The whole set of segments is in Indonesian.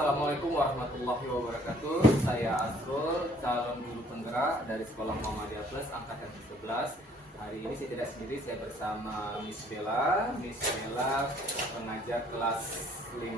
Assalamualaikum warahmatullahi wabarakatuh. Saya Asrul, calon guru penggerak dari Sekolah Muhammadiyah Plus Angkatan 11. Hari ini saya tidak sendiri, saya bersama Miss Bella. Miss Bella pengajar kelas 5.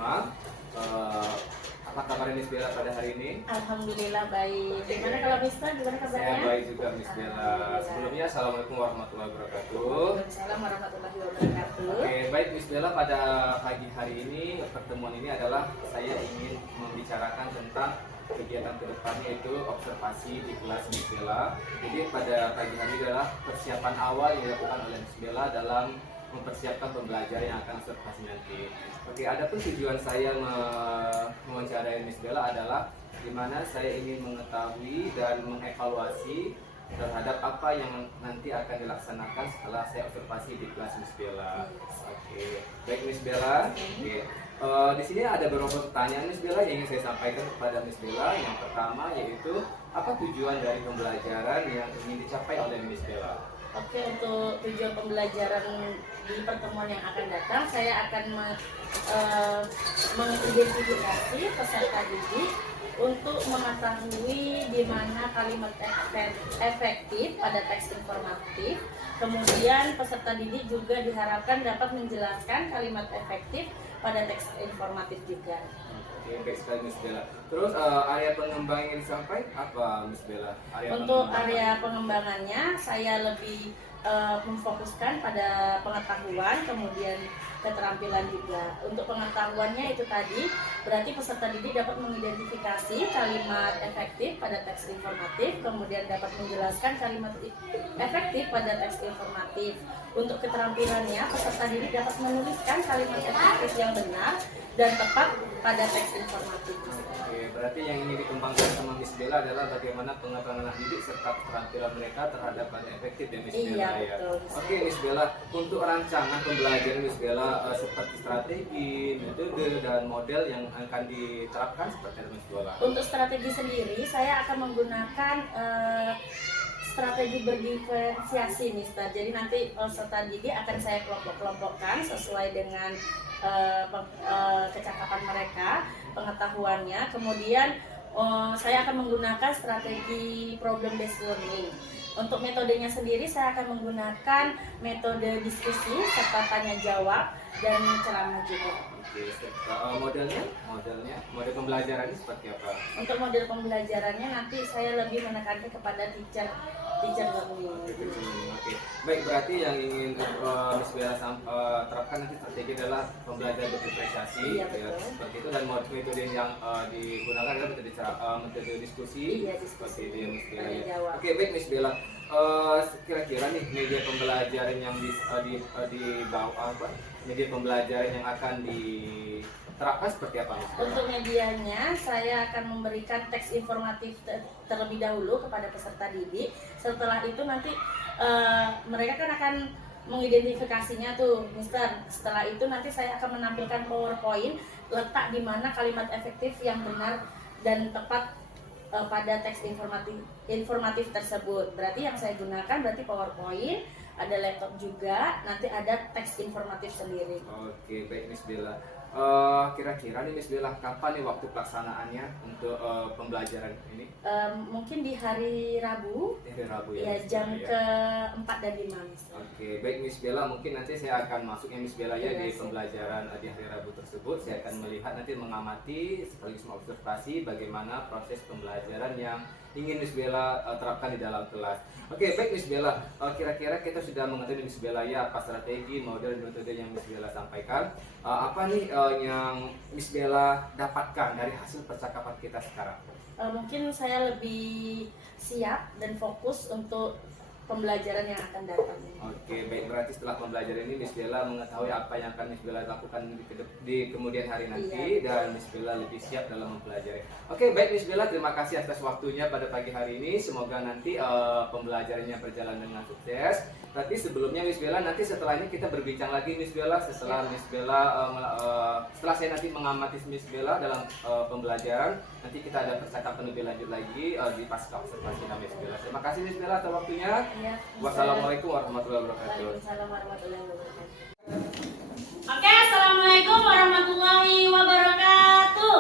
Apa kabar Miss Bella pada hari ini? Alhamdulillah baik. Gimana kalau Mister? Gimana kabarnya? Saya baik juga Miss Bella. Sebelumnya Assalamualaikum warahmatullahi wabarakatuh. Waalaikumsalam warahmatullahi wabarakatuh. Oke, baik Miss Bella, pada pagi hari ini pertemuan ini adalah saya ingin membicarakan tentang kegiatan kedepannya, yaitu observasi di kelas Miss Bella. Jadi pada pagi hari adalah persiapan awal yang dilakukan oleh Miss Bella dalam mempersiapkan pembelajaran yang akan observasi nanti. Oke, adapun tujuan saya mewawancarai Miss Bella adalah di mana saya ingin mengetahui dan mengevaluasi terhadap apa yang nanti akan dilaksanakan setelah saya observasi di kelas Miss Bella. Oke, baik Miss Bella. Oke. Di sini ada beberapa pertanyaan Miss Bella yang ingin saya sampaikan kepada Miss Bella. Yang pertama yaitu apa tujuan dari pembelajaran yang ingin dicapai oleh Miss Bella? Oke, untuk tujuan pembelajaran di pertemuan yang akan datang, saya akan mengidentifikasi peserta didik untuk mengetahui di mana kalimat efektif pada teks informatif. Kemudian peserta didik juga diharapkan dapat menjelaskan kalimat efektif pada teks informatif juga. Oke, baik sekali Miss Bella. Terus area pengembangan yang disampaikan apa Miss Bella? Untuk area pengembangannya saya lebih memfokuskan pada pengetahuan, kemudian keterampilan juga. Untuk pengetahuannya itu tadi berarti peserta didik dapat mengidentifikasi kalimat efektif pada teks informatif, kemudian dapat menjelaskan kalimat efektif pada teks informatif. Untuk keterampilannya peserta didik dapat menuliskan kalimat efektif yang benar dan tepat pada teks informatif. Oke, berarti yang ingin dikembangkan sama Miss Bella adalah bagaimana pengetahuan anak didik serta keterampilan mereka terhadap bahan efektif ya Miss Bella ya. Betul. Oke Miss Bella, untuk rancangan pembelajaran Miss Bella seperti strategi, metode dan model yang akan diterapkan seperti apa Miss Bella? Untuk strategi sendiri saya akan menggunakan strategi berdiferensiasi Mister. Jadi nanti peserta didik akan saya kelompok-kelompokkan sesuai dengan kecakapan mereka, pengetahuannya. Kemudian saya akan menggunakan strategi problem based learning. Untuk metodenya sendiri saya akan menggunakan metode diskusi serta tanya jawab dan ceramah juga. Oke, model pembelajarannya seperti apa? Untuk model pembelajarannya nanti saya lebih menekankan kepada teacher learning. Oke, baik, berarti yang ingin Miss Bella terapkan nanti strategi adalah pembelajaran berdifferensiasi, Iya, ya, betul. seperti itu, dan metode yang digunakan adalah metode diskusi, Iya, diskusi. seperti itu ya Miss Bella. Tanya Ya. jawab. Oke, baik Miss Bella. Kira-kira nih media pembelajaran yang di bawah apa? Media pembelajaran yang akan diterapkan seperti apa Miss Bella? Untuk medianya, saya akan memberikan teks informatif terlebih dahulu kepada peserta didik. Setelah itu nanti mereka kan akan mengidentifikasinya tuh, Mister. Setelah itu nanti saya akan menampilkan PowerPoint letak di mana kalimat efektif yang benar dan tepat pada teks informatif tersebut. Berarti yang saya gunakan berarti PowerPoint, ada laptop juga, nanti ada teks informatif sendiri. Oke, baik Miss Bella. Kira-kira nih Miss Bella, kapan nih waktu pelaksanaannya untuk pembelajaran ini? Mungkin di hari Rabu, Di hari Rabu ya. ya Miss jam Bella, ya. ke-4 dan 5. Mister. Oke, baik Miss Bella, mungkin nanti saya akan masuknya Miss Bella ya Iya, di siap. pembelajaran di hari Rabu tersebut. Saya akan melihat nanti mengamati sekaligus mengobservasi bagaimana proses pembelajaran yang ingin Miss Bella terapkan di dalam kelas. Oke, baik Miss Bella, kira-kira kita sudah mengetahui Miss Bella ya apa strategi, model, dan metode yang Miss Bella sampaikan. Apa nih yang Miss Bella dapatkan dari hasil percakapan kita sekarang? Mungkin saya lebih siap dan fokus untuk pembelajaran yang akan datang. Oke, baik, berarti setelah pembelajaran ini Miss Bella mengetahui apa yang akan Miss Bella lakukan di kemudian hari nanti. Iya. Dan Miss Bella lebih siap dalam mempelajari. Oke, baik Miss Bella, terima kasih atas waktunya pada pagi hari ini. Semoga nanti pembelajarannya berjalan dengan sukses. Tapi sebelumnya Miss Bella, nanti setelah ini kita berbincang lagi Miss Bella setelah Miss Bella setelah saya nanti mengamati Miss Bella dalam pembelajaran, nanti kita ada percakapan lebih lanjut lagi di pasca observasi Miss Bella. Terima kasih Miss Bella atas waktunya. Ya, Wassalamualaikum warahmatullahi wabarakatuh. Waalaikumsalam warahmatullahi wabarakatuh. Oke, assalamualaikum warahmatullahi wabarakatuh.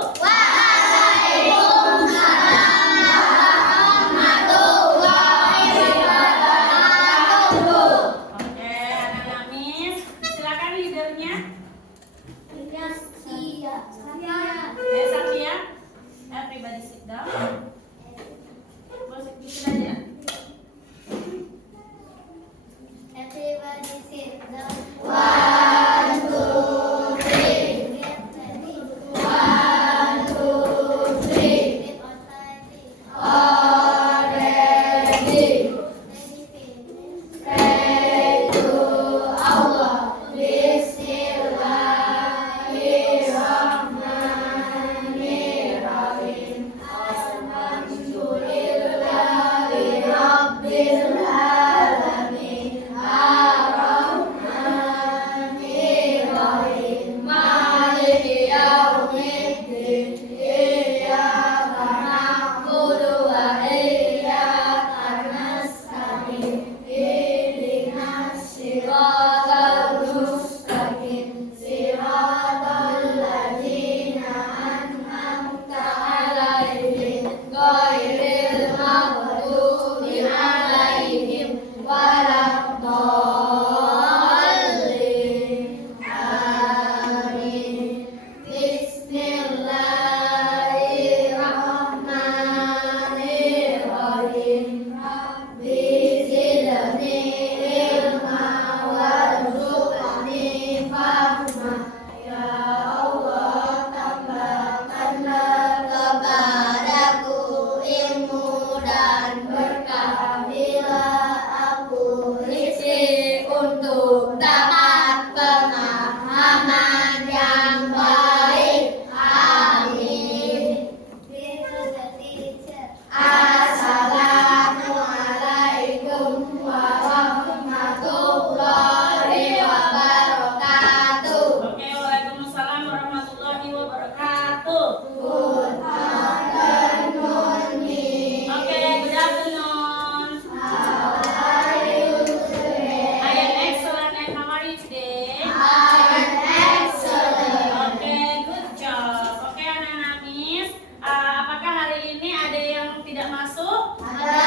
Good afternoon, Miss. Okay, good afternoon. How are you today? I am excellent, and how are you today? I am excellent. Okay, good job. Okay, anak-anak Miss, apakah hari ini ada yang tidak masuk? Ada.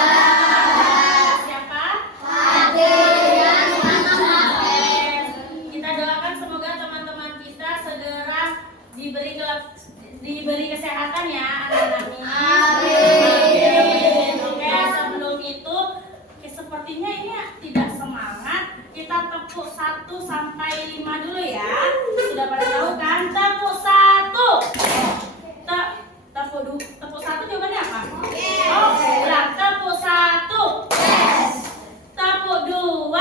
Siapa? Ada yang masuk. Kita doakan semoga teman-teman kita segera diberi kesehatan ya anak-anak Miss. Amin. Oke, sebelum itu sepertinya ini tidak semangat. Kita tepuk 1 sampai 5 dulu ya. Sudah pada tahu kan? Tepuk 1. Tepuk 1 jawabannya apa? Yes. Oke, ulang. Tepuk 1. Yes. Tepuk 2.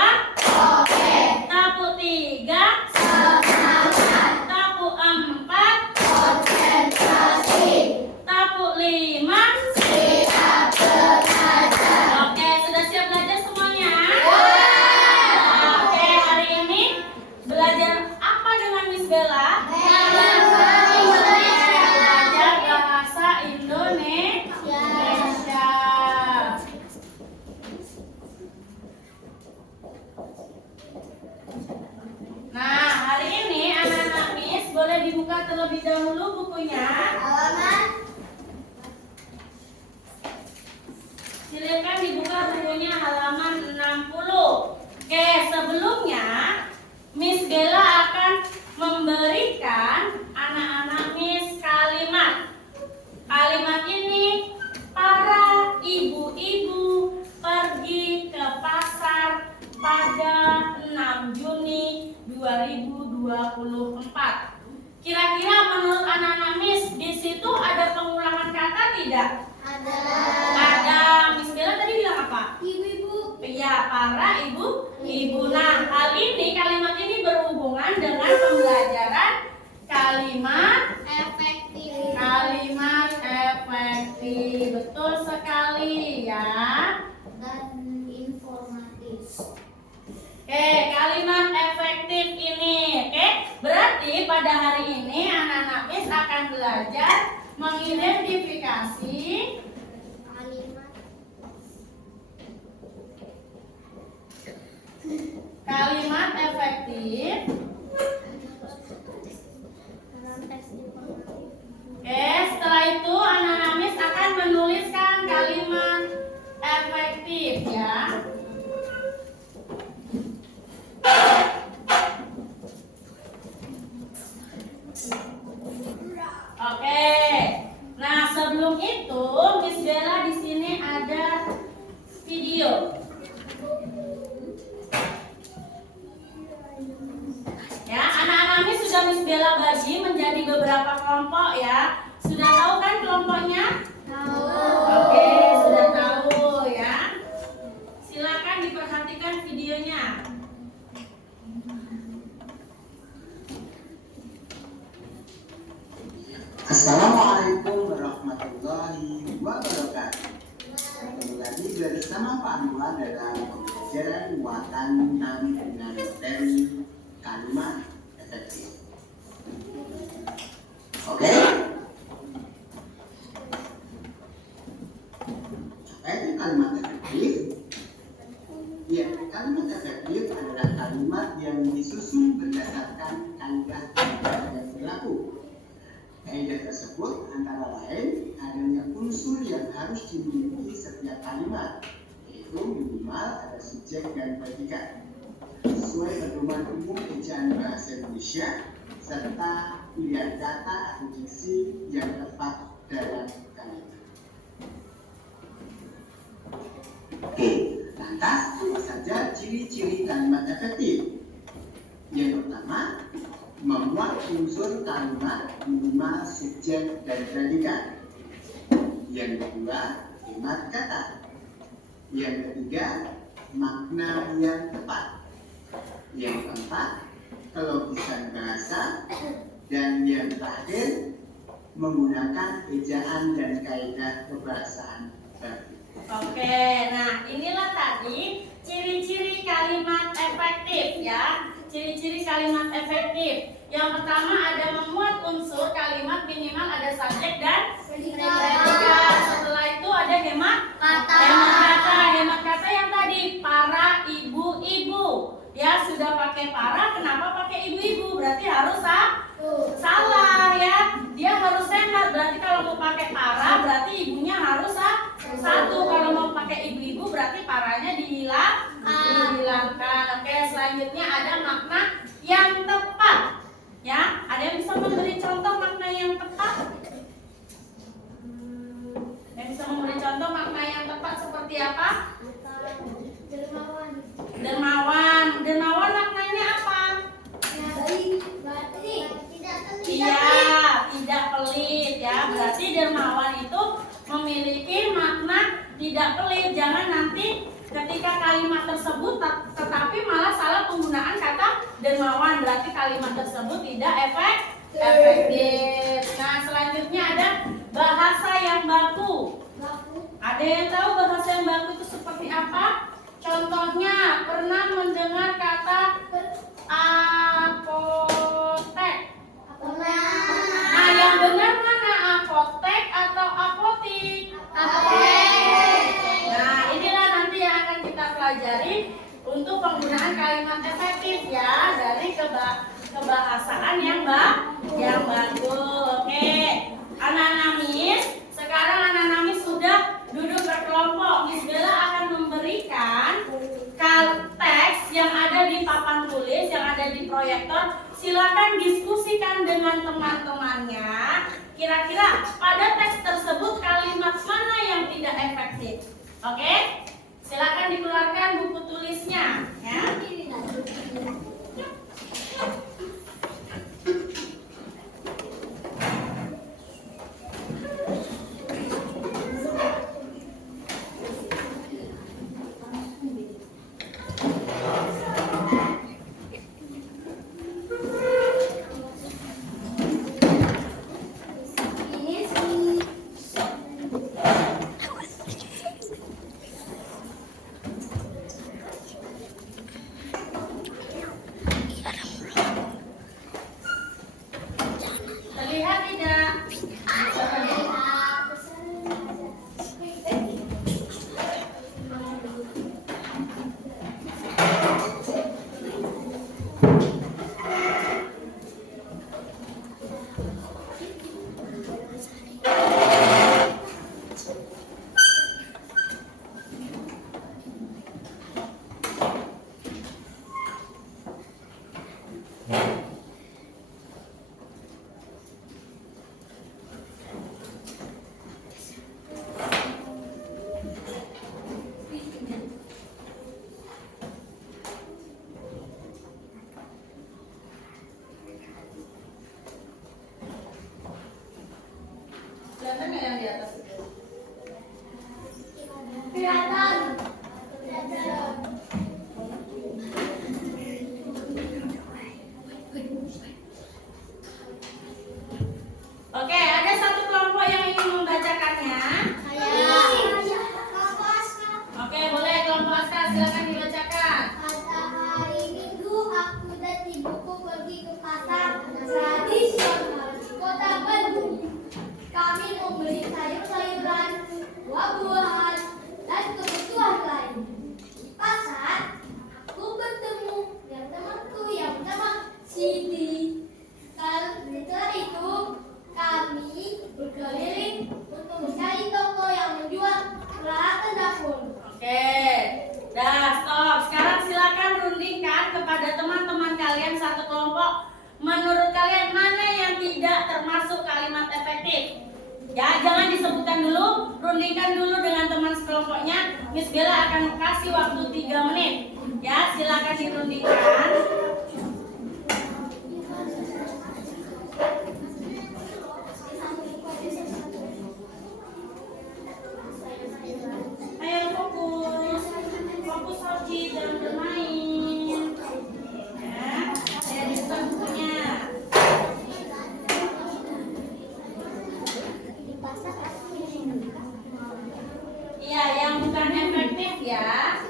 Oke. Tepuk 3. Semangat. Tepuk 4. Konsentrasi. Tepuk 5. Siap belajar. Oke, sudah siap belajar semuanya? Oke, hari ini belajar apa dengan Miss Bella? Belajar bahasa Indonesia. Nah, hari ini anak-anak Miss boleh dibuka terlebih dahulu bukunya. Silakan dibuka bukunya halaman 60. Oke, sebelumnya Miss Bella akan memberikan anak-anak Miss kalimat. Kalimat ini para ibu-ibu pergi ke pasar pada 6 Juni 2024. Kira-kira menurut anak-anak Miss di situ ada pengulangan kata tidak? Ada. Miss Bella tadi bilang apa? Ibu-ibu. Iya, para ibu-ibu. Nah, kali ini kalimat ini berhubungan dengan pembelajaran kalimat efektif. Kalimat efektif. Betul sekali ya. Dan informatif. Oke, kalimat efektif ini. Oke, berarti pada hari ini anak-anak Miss akan belajar mengidentifikasi kalimat efektif. Oke, setelah itu anak-anak Miss akan menuliskan kalimat efektif ya. Oke. Nah, sebelum itu Miss Bella di sini ada video. Ya, anak-anak Miss sudah Miss Bella bagi menjadi beberapa kelompok ya. Sudah tahu kan kelompoknya? Tahu. Oke, sudah tahu ya. Silakan diperhatikan videonya. Assalamualaikum warahmatullahi wabarakatuh. Kembali lagi bersama Pak Anwar dalam pembelajaran muatan kami dengan materi kalimat efektif. Oke? Apa itu kalimat efektif? Ya, kalimat efektif adalah kalimat yang disusun berdasarkan kaidah yang berlaku. Kaidah tersebut antara lain adanya unsur yang harus dimiliki setiap kalimat, yaitu minimal ada subjek dan predikat, sesuai pedoman umum ejaan bahasa Indonesia, serta pilihan kata atau diksi yang tepat dalam kalimat. Oke, lantas apa saja ciri-ciri kalimat efektif? Yang pertama, memuat unsur kalimat minimal subjek dan predikat. Yang kedua, hemat kata. Yang ketiga, makna yang tepat. Yang keempat, kelogisan bahasa. Dan yang terakhir, menggunakan ejaan dan kaidah kebahasaan baru. Oke, nah inilah tadi ciri-ciri kalimat efektif ya. Ciri-ciri kalimat efektif. Yang pertama ada memuat unsur kalimat minimal ada harus salah ya. Dia harus hemat, berarti kalau mau pakai para berarti ibunya harus satu. Kalau mau pakai ibu-ibu berarti paranya dihilangkan. Oke, selanjutnya ada makna yang tepat. Ya, ada yang bisa memberi contoh makna yang tepat? Yang bisa memberi contoh makna yang tepat seperti apa? Dermawan. Dermawan maknanya apa? Iya, tidak pelit ya. Berarti dermawan itu memiliki makna tidak pelit. Jangan nanti ketika kalimat tersebut tetapi malah salah penggunaan kata dermawan, berarti kalimat tersebut tidak efektif. Nah, selanjutnya ada bahasa yang baku. Ada yang tahu bahasa yang baku itu seperti apa? Contohnya, pernah mendengar kata apotek? Nah, yang benar mana, apotek atau apotik? Nah, inilah nanti yang akan kita pelajari untuk penggunaan kalimat efektif ya, dari kebahasaan yang bagus. Oke, anak-anak Miss, sekarang anak-anak Miss sudah duduk berkelompok. Miss Bella akan memberikan teks yang ada di papan tulis, yang ada di proyektor. Silakan diskusikan dengan teman-temannya. Kira-kira pada teks tersebut kalimat mana yang tidak efektif? Oke? Silakan dikeluarkan buku tulisnya, ya. Terlihat tidak? Kelihatan nggak yang di atas itu? Kelihatan. Oke, ada satu kelompok yang ingin membacakannya. Oke, boleh kelompok Aska, silakan dibacakan. Pada hari Minggu aku dan ibuku pergi ke pasar tradisional di Kota Bandung. Kami membeli sayur-sayuran, buah-buahan, dan kebutuhan lain. Di pasar, aku bertemu dengan temanku yang bernama Siti. Setelah itu, kami berkeliling untuk mencari toko yang menjual peralatan dapur. Oke, dah stop. Sekarang silakan rundingkan kepada teman-teman kalian satu kelompok. Menurut kalian mana yang tidak termasuk kalimat efektif? Ya, jangan disebutkan dulu, rundingkan dulu dengan teman sekelompoknya. Miss Bella akan kasih waktu 3 menit. Ya, silakan dirundingkan. Ayo fokus, fokus Soji dan bermain. Ya, saya buka bukunya. Iya, yang bukan efektif ya.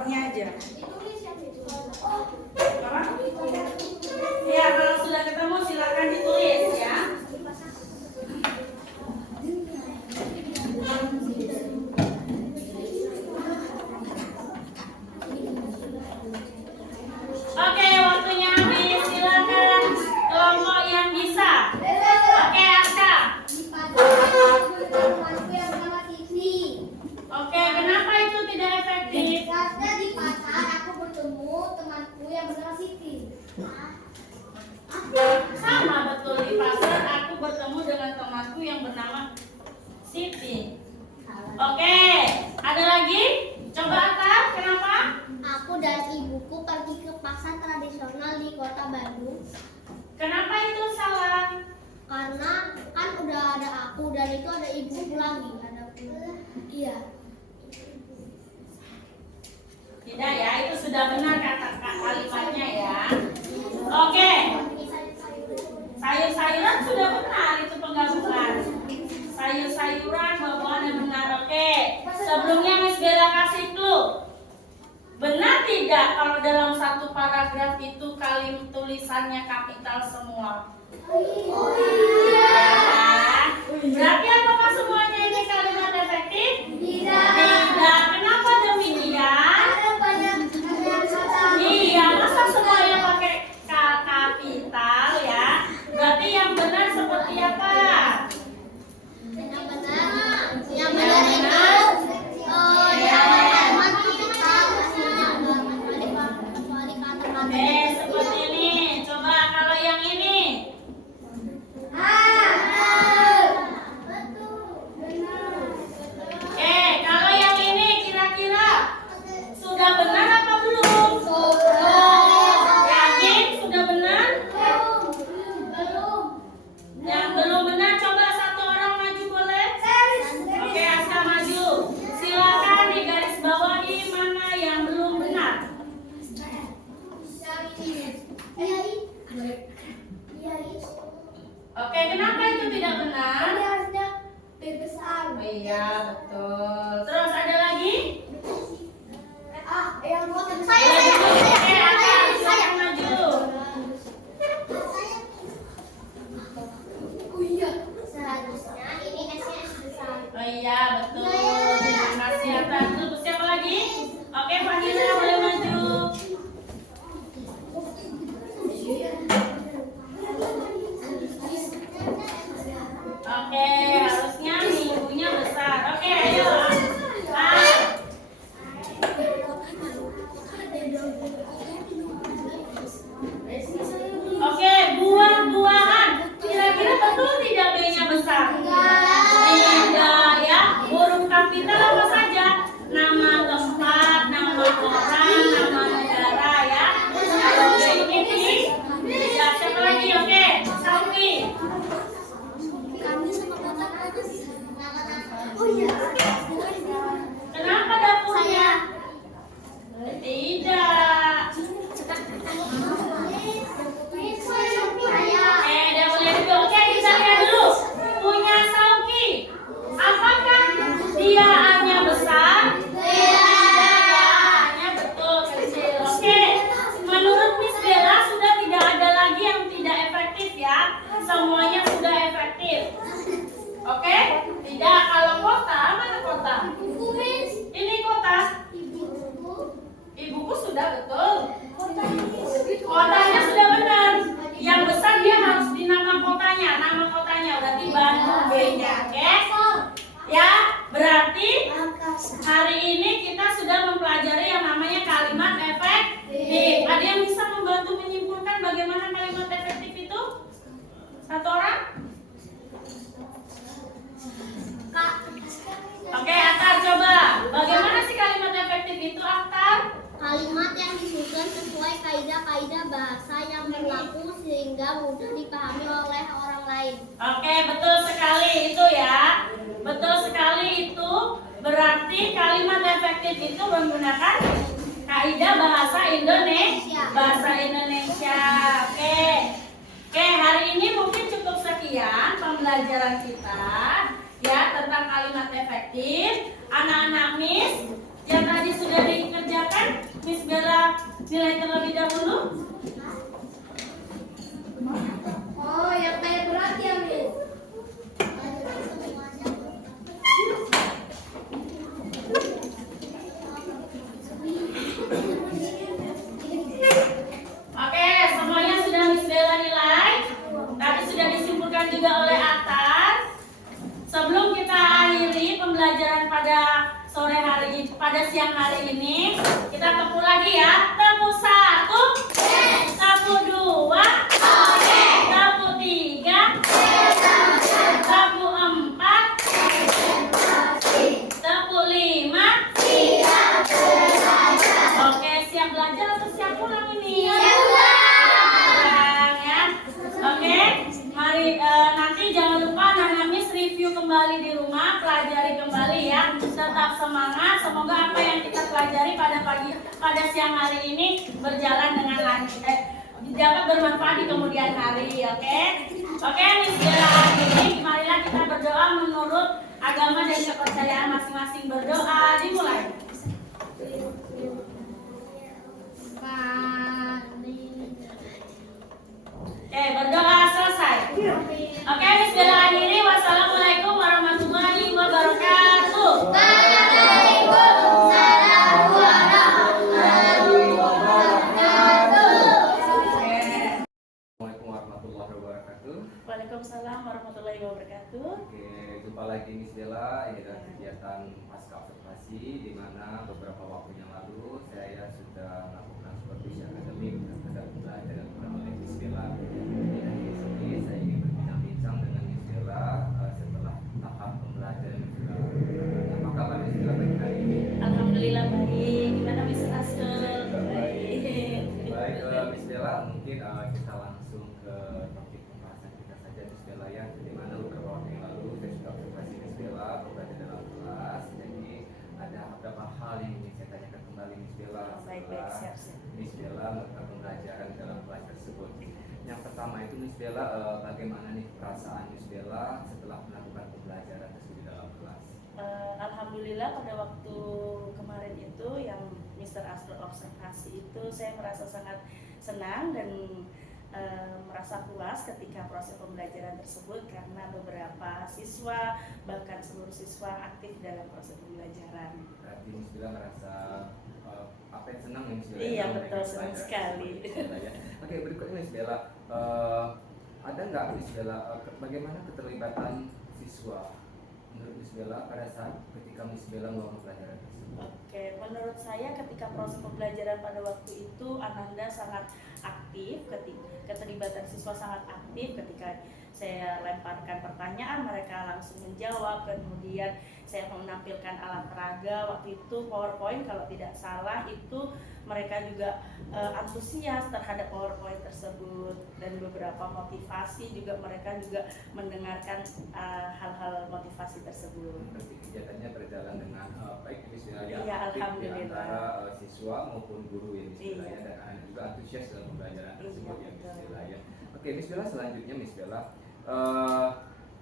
partnya aja. Ditulis yang itu. Apa? Ya, kalau sudah ketemu silakan ditulis ya. Oke, waktunya habis. Silakan kelompok yang bisa. Oke, Aska. Di pasar temanku yang bernama Siti. Oke, kenapa itu tidak efektif? Karena di pasar aku bertemu temanku yang bernama Siti. Sama betul, di pasar aku bertemu dengan temanku yang bernama Siti. Oke, ada lagi? Coba Atta, kenapa? Aku dan ibuku pergi ke pasar tradisional di kota Bandung. Kenapa itu salah? Karena kan udah ada aku dan itu ada ibuku lagi. Iya. Tidak ya, itu sudah benar kata kalimatnya ya. Oke, sayur-sayuran sudah benar itu penggabungan. Sayur-sayuran buah-buahan yang benar. Oke, sebelumnya Miss Bella kasih clue. Benar tidak kalau dalam satu paragraf itu kalimat tulisannya kapital semua? Ya. Berarti apakah semuanya ini kalimat efektif? Tidak. Kenapa demikian? Iya, masa semuanya pakai kapital ya? Berarti yang benar seperti apa? Yang benar itu Seperti ini. Coba kalau yang ini. Kalau yang ini kira-kira sudah benar apa belum? Yakin sudah benar? Yang belum benar coba satu orang maju boleh? Oke, Aska maju. Silakan di garis bawahi mana yang belum benar. Oke, kenapa itu tidak benar? Oh iya, betul. Terus ada lagi? Oke, Atta, silakan maju. Seharusnya ini S-nya S besar. Oh iya, betul. Terima kasih Atta. Terus siapa lagi? Oke, Fadila boleh maju. Oke, harusnya minggunya besar. Oke, ayo. Oke, buah-buahan. Kira-kira betul tidak B-nya besar? Tidak ya. Huruf kapital apa saja? Nama tempat, nama orang, nama negara ya. Kalau B ini tidak. Siapa lagi? Oke, Safi. Kenapa dapurnya? Tidak. Dia boleh dulu. Oke, kita lihat dulu. Punya Sauki. Apakah dia A-nya besar? A-nya betul kecil. Oke. Menurut Miss Bella sudah tidak ada lagi yang tidak efektif ya. Semuanya sudah efektif. Oke? Tidak. Kalau kota, mana kota? Ini kota. Ibuku sudah betul. Kotanya sudah benar. Yang besar dia harus di nama kotanya. Nama kotanya berarti Bandung B-nya. Oke? Ya, berarti hari ini kita sudah mempelajari yang namanya kalimat efektif. Ada yang bisa membantu menyimpulkan bagaimana kalimat efektif itu? Satu orang? Oke, Atta coba. Bagaimana sih kalimat efektif itu, Atta? Kalimat yang disusun sesuai kaidah-kaidah bahasa yang berlaku sehingga mudah dipahami oleh orang lain. Oke, betul sekali itu ya. Betul sekali itu. Berarti kalimat efektif itu menggunakan kaidah bahasa Indonesia. Bahasa Indonesia. Oke. Oke, hari ini mungkin cukup sekian pembelajaran kita ya tentang kalimat efektif. Anak-anak Miss yang tadi sudah dikerjakan siang hari ini. Kita tepuk lagi ya. Tepuk 1, tepuk 2, tepuk 3, tepuk 4, tepuk 5. Oke, siap belajar atau siap pulang ini? Pulang ya. Oke, mari nanti jangan lupa Nana Miss review kembali di rumah, pelajari kembali ya. Tetap semangat. Semoga apa yang kita pelajari pada siang hari ini berjalan dengan lancar, dapat bermanfaat di kemudian hari. Oke, Miss Bella hari ini marilah kita berdoa menurut agama dan kepercayaan masing-masing. Berdoa dimulai. Oke, berdoa selesai. Oke, Miss Bella akhiri. Wassalamualaikum warahmatullahi wabarakatuh. Assalamualaikum warahmatullahi wabarakatuh. Waalaikumsalam warahmatullahi wabarakatuh. Oke, jumpa lagi Miss Bella. Ini adalah kegiatan pasca observasi di mana beberapa waktu yang lalu saya sudah melakukan supervisi akademik terhadap pembelajaran oleh Miss Bella. Jadi dari sini saya ingin berbincang-bincang dengan Miss Bella setelah tahap pembelajaran Miss Bella. Apa kabar Miss Bella pagi hari ini? Alhamdulillah baik. Gimana Miss Asel? Baik, Miss Bella, mungkin kita langsung ke topik pembahasan kita saja Miss Bella ya. Di mana beberapa waktu yang lalu saya sudah observasi Miss Bella berada dalam kelas. Jadi ada beberapa hal yang ingin saya tanyakan kembali Miss Bella Baik, setelah siap. Miss Bella melakukan pembelajaran dalam kelas tersebut. Yang pertama itu Miss Bella, bagaimana nih perasaan Miss Bella setelah melakukan pembelajaran tersebut dalam kelas? Alhamdulillah pada waktu kemarin itu yang Mr. Astro observasi itu saya merasa sangat senang dan merasa puas ketika proses pembelajaran tersebut karena beberapa siswa bahkan seluruh siswa aktif dalam proses pembelajaran. Berarti Miss Bella merasa apa yang senang ya Miss Bella? Iya, dalam betul, pembelajaran senang sekali. tersebut, Miss Bella, ya. Oke, berikutnya Miss Bella, ada nggak Miss Bella bagaimana keterlibatan siswa menurut Miss Bella pada saat ketika Miss Bella melakukan pelajaran tersebut? Oke, menurut saya ketika proses pembelajaran pada waktu itu Ananda sangat aktif, keterlibatan siswa sangat aktif ketika saya lemparkan pertanyaan mereka langsung menjawab, kemudian saya menampilkan alat peraga waktu itu PowerPoint kalau tidak salah itu mereka juga antusias terhadap PowerPoint tersebut dan beberapa motivasi juga mereka juga mendengarkan hal-hal motivasi tersebut. Berarti kegiatannya berjalan dengan baik Miss Bella ya, Iya, aktif di alhamdulillah. antara siswa maupun guru ya Miss Bella Iya. ya, dan anak juga antusias dalam pembelajaran tersebut Iya, ya Miss betul. Bella ya. Oke Miss Bella, selanjutnya Miss Bella,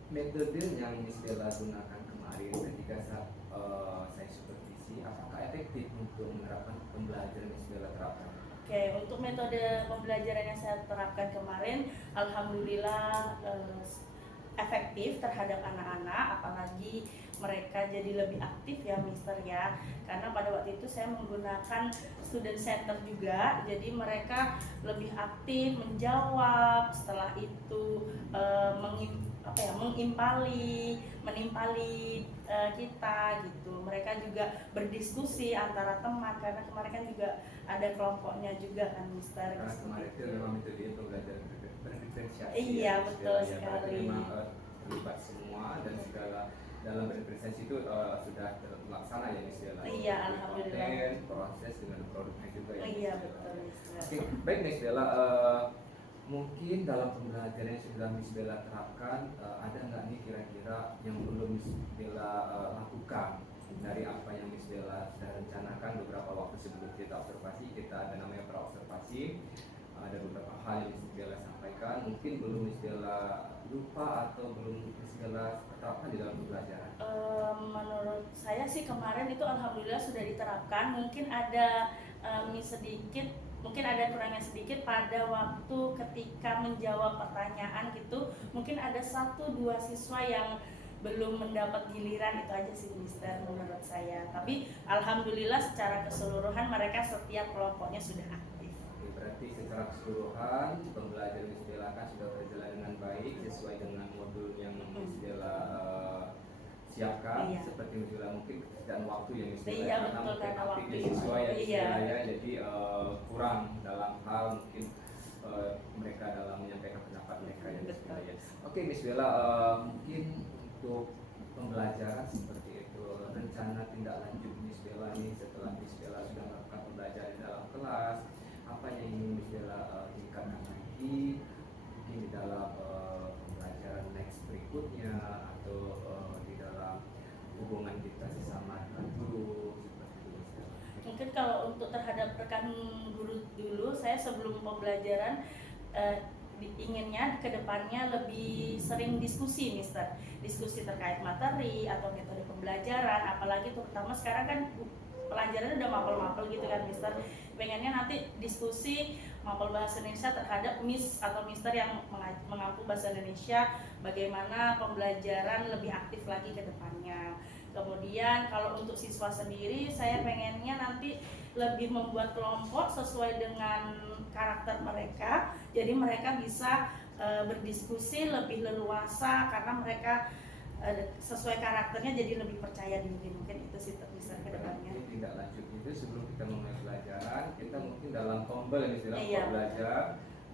metode yang Miss Bella gunakan kemarin ketika saya supervisi, apakah efektif untuk menerapkan pembelajaran Miss Bella terapkan? Oke, untuk metode pembelajaran yang saya terapkan kemarin, alhamdulillah efektif terhadap anak-anak, apalagi mereka jadi lebih aktif ya Mister ya. Karena pada waktu itu saya menggunakan student center juga, jadi mereka lebih aktif menjawab. Setelah itu menimpali kita gitu. Mereka juga berdiskusi antara teman karena kemarin kan juga ada kelompoknya juga kan Mister. Karena kemarin itu memang metode pembelajaran berdiferensiasi. Iya, ya, Miss betul Bella, ya. Berarti sekali. memang terlibat semua dan segala dalam berdiferensiasi itu sudah terlaksana ya Miss Bella. Iya, Dari alhamdulillah. konten, proses dengan produknya juga ya. Iya, Miss Bella. betul Mister. Oke, baik Miss Bella, mungkin dalam pembelajaran yang sudah Miss Bella terapkan, ada nggak nih kira-kira yang belum Miss Bella lakukan dari apa yang Miss Bella sudah rencanakan beberapa waktu sebelum kita observasi? Kita ada namanya pra-observasi, ada beberapa hal yang Miss Bella sampaikan, mungkin belum Miss Bella lupa atau belum Miss Bella terapkan di dalam pembelajaran. Menurut saya sih kemarin itu alhamdulillah sudah diterapkan. Mungkin ada mungkin ada kurangnya sedikit pada waktu ketika menjawab pertanyaan gitu. Mungkin ada 1-2 siswa yang belum mendapat giliran, itu aja sih Mister menurut saya. Tapi alhamdulillah secara keseluruhan mereka setiap kelompoknya sudah aktif. Oke, berarti secara keseluruhan pembelajaran Miss Bella kan sudah berjalan dengan baik sesuai dengan modul yang Miss Bella siapkan Iya. seperti Miss Bella mungkin ketersediaan waktu yang Miss Bella Iya, karena betul, mungkin karena aktifnya waktu. siswa ya Miss Iya. Bella ya, jadi kurang dalam hal mungkin mereka dalam menyampaikan pendapat mereka ya Miss Bella ya. Oke Miss Bella, mungkin untuk pembelajaran seperti itu, rencana tindak lanjut Miss Bella nih setelah Miss Bella sudah melakukan pembelajaran di dalam kelas, apa yang ingin Miss Bella tingkatkan lagi mungkin di dalam pembelajaran next berikutnya atau di dalam hubungan kita sesama guru seperti itu Miss Bella. Mungkin kalau untuk terhadap rekan guru dulu, saya sebelum pembelajaran inginnya ke depannya lebih sering diskusi, Mister. Diskusi terkait materi atau metode pembelajaran, apalagi terutama sekarang kan pelajarannya udah mapel-mapel gitu kan, Mister. Pengennya nanti diskusi mapel bahasa Indonesia terhadap Miss atau Mister yang mengampu bahasa Indonesia, bagaimana pembelajaran lebih aktif lagi ke depannya. Kemudian kalau untuk siswa sendiri, saya pengennya nanti lebih membuat kelompok sesuai dengan karakter mereka. Jadi mereka bisa berdiskusi lebih leluasa karena mereka sesuai karakternya, jadi lebih percaya diri. Mungkin itu sih bisa ke depannya. Mungkin tindak lanjut itu sebelum kita memulai pelajaran, kita mungkin dalam tombol yang istilah Iya. belajar,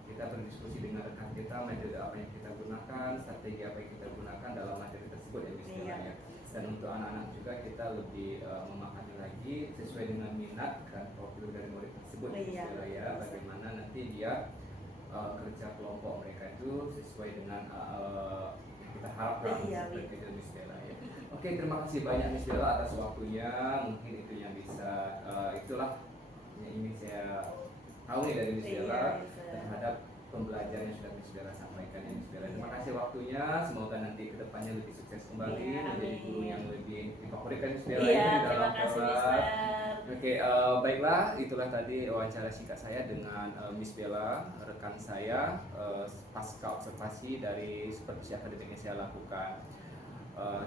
kita berdiskusi dengan rekan kita metode apa yang kita gunakan, strategi apa yang kita gunakan dalam materi tersebut ya istilahnya. Dan untuk anak-anak juga kita lebih memahami lagi sesuai dengan minat dan profil dari murid tersebut Iya. ya, bagaimana nanti dia kerja kelompok mereka itu sesuai dengan yang kita harapkan Iya, seperti itu Miss Bella ya. Oke, terima kasih banyak Miss Bella atas waktunya. Mungkin itu yang bisa itulah yang ingin saya tahu nih dari Miss Bella terhadap pembelajaran yang sudah Miss Bella sampaikan ya Miss Bella. Terima kasih waktunya. Semoga nanti kedepannya lebih sukses kembali, Iya, menjadi amin. guru yang lebih difavoritkan Miss Bella Iya, ini di terima dalam kasih, kelas. Mister. Oke, baiklah, itulah tadi wawancara singkat saya dengan Miss Bella, rekan saya pasca observasi dari supervisi akademik yang saya lakukan.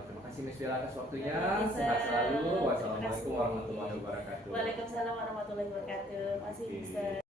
Terima kasih Miss Bella atas waktunya. Terima kasih, Sehat selalu. Terima Wassalamualaikum kasih. warahmatullahi wabarakatuh. Waalaikumsalam warahmatullahi wabarakatuh. Terima kasih, Oke. Mister.